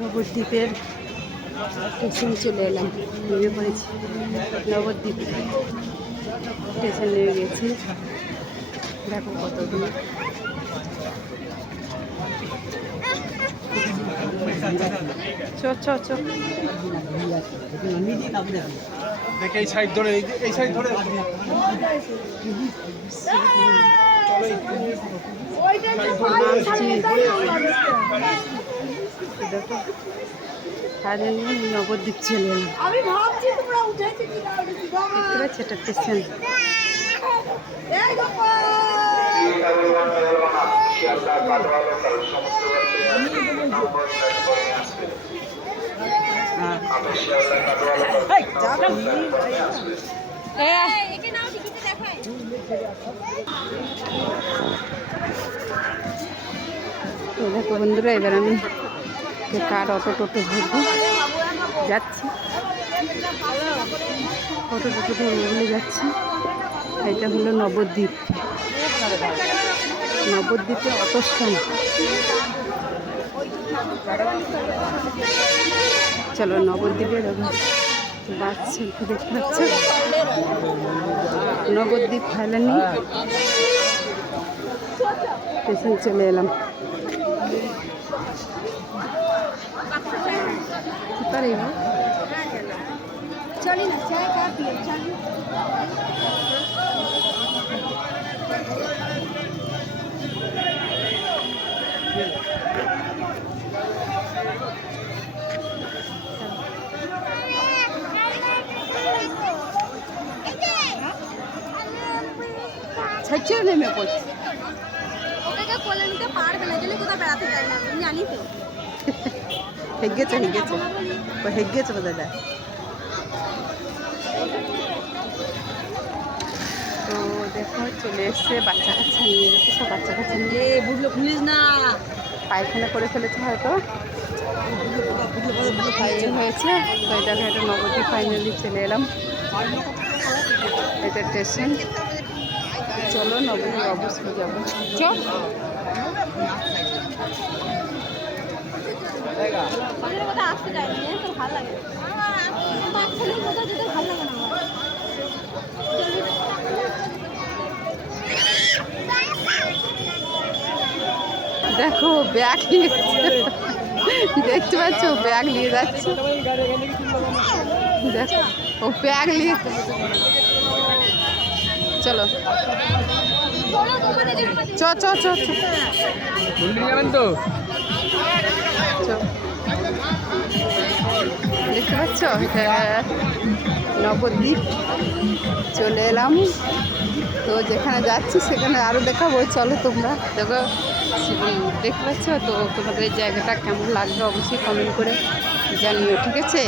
নবদ্বীপের স্টেশন চলে এলাম, নেমে পড়েছি। নবদ্বীপ স্টেশন নেমে গেছি। দেখো কত দূর। দেখে এই সাইড ধরে, এই সাইড ধরে দেখো ফাইনালি নবদ্বীপ চলে এলাম। দেখতে পাচ্ছি এটা স্টেশন। তো দেখো বন্ধুরা, এবার আমি কার অটো টোটো ধরবো, যাচ্ছি। অটো টোটো ধরবো যাচ্ছি। এটা হলো নবদ্বীপ, নবদ্বীপে অটো স্ট্যান্ড। চলো নবদ্বীপে দেখো বাস সেলফি দেখতে পাচ্ছ। নবদ্বীপ ফাইনালি স্টেশন চলে এলাম। চলি না চায় কাপি চলি। ছাড়ছেও নেমে পড়ছে। ওকে কোলে নিতে পারবে না, গেলে কোথাও বেড়াতে যায় না, আমি জানি তো। হেগেছে হেগেছে ও হেগেছে বোধহয়। তো দেখো চলে এসছে, বাচ্চা কাচ্চা নিয়ে যাচ্ছে, সব বাচ্চা কাচ্চা নিয়ে। বুঝলো প্লিজ না, পায়খানা করে ফেলেছে হয়তো, হয়েছে। তো এটা এটা নবদ্বীপ ফাইনালি চলে এলাম। এটা স্টেশন। চলো নবদ্বীপ অবশ্যই যাবো। চল আসতে যায়নি, তোর ভালো লাগে ভালো লাগে না। দেখো ব্যাগ নিয়ে দেখতে পাচ্ছ, ব্যাগ নিয়ে যাচ্ছে। দেখো ও ব্যাগ নিয়ে। চলো চ চ চ তো দেখতে পাচ্ছ, নবদ্বীপ চলে এলাম। তো যেখানে যাচ্ছি সেখানে আরও দেখাবো, চলো তোমরা দেখো। দেখতে পাচ্ছ তো, তোমাদের এই জায়গাটা কেমন লাগবে অবশ্যই কমেন্ট করে জানিও, ঠিক আছে।